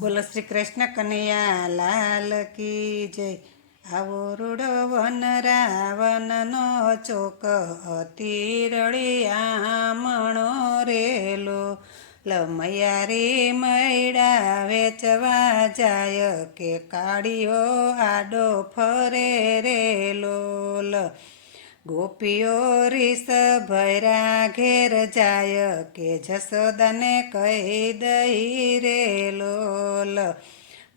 બોલો શ્રી કૃષ્ણ કનૈયા લાલ કી જય. આવો રૂડો વન રાવણનો ચોક અતિ રળિયામણો રેલો. લમૈયારી મૈડા વેચવા જાય કે કાળીઓ આડો ફરે રેલો. ગોપીઓ રીસ ભૈરા ઘેર જાય કે જશોદાને કહી દઈ રે લોલ.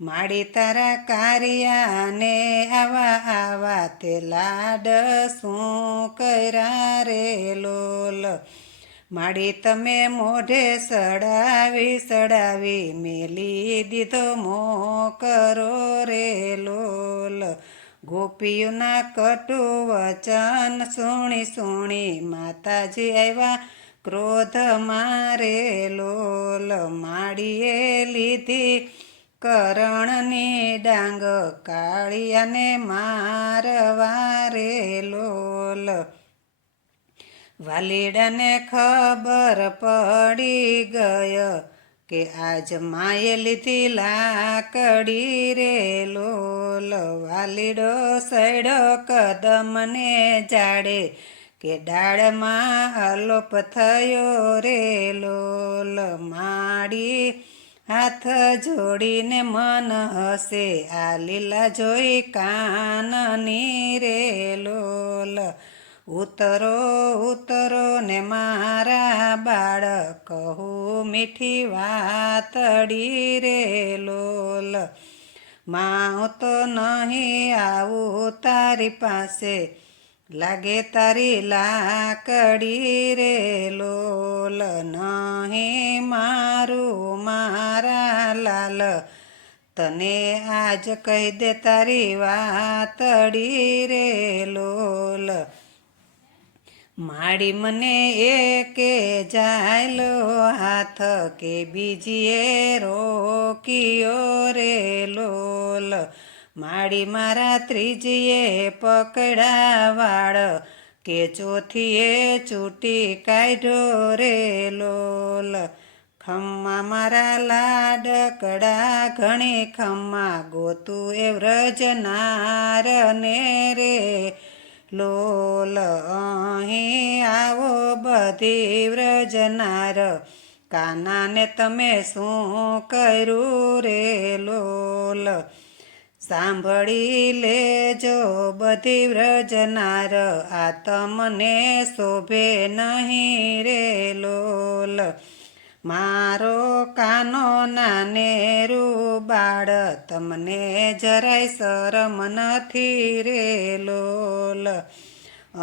માડી તારા કારિયાને આવા તે લાડ શું કર્યા રે લોલ. માડી તમે મોઢે સડાવી મેલી દીધો મોકરો રે લોલ. ગોપીઓના કટુ વચન સુણી માતાજી આવ્યા ક્રોધ મારે લોલ. માડીએ લીધી કરણની ડાંગ કાળિયાને મારવા રે લોલ. વાલીડાને ખબર પડી ગય કે આજ માએ લીધી લાકડી રે લોલ. વાલીડો સૈડો કદમને જાડે કે ડાળમાં આલોપ થયો રે લોલ. માડી હાથ જોડીને મન હસે આ લીલા જોઈ કાનની રે લોલ. ઉતરો ને મારા બાળ કહું મીઠી વાતડી રે લોલ. માં હું તો નહીં આવું તારી પાસે લાગે તારી લાકડી રે લોલ. નહીં મારું મારા લાલ તને આજ કહી દે તારી વાતડી રે લોલ. માડી મને એકે જાયલો હાથ કે બીજીએ રોક્યો રે લોલ. માડી મારા ત્રીજીએ પકડા વાળ કે ચોથીએ ચૂંટી કાઢ્યો રે લોલ. ખમ્મા મારા લાડકડા ઘણી ખમ્મા ગોતું એ વ્રજનાર ને રે લોલ. અહીં આવો બધી વ્રજનાર કાનાને તમે શું કર્યું રે લોલ. સાંભળી લેજો બધી વ્રજનાર આ તમને શોભે નહીં રે લોલ. મારો કાનો નાનેરું બાળ તમને જરાય શરમ નથી રે લોલ.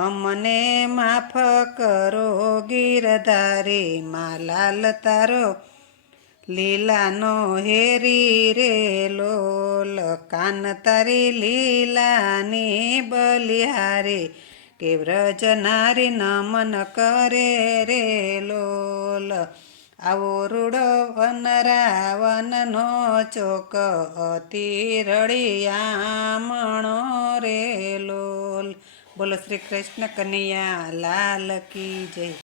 અમને માફ કરો ગીરધારી માં લાલ તારો લીલાનો હેરી રે લોલ. કાન તારી લીલાની બલિહારી કે વ્રજનારી નમન કરે રે લોલ. આવો રૂડો વન રાવણનો ચોક અતિ રળિયામણો રે લોલ. બોલો શ્રી કૃષ્ણ કનૈયા લાલ કી જય.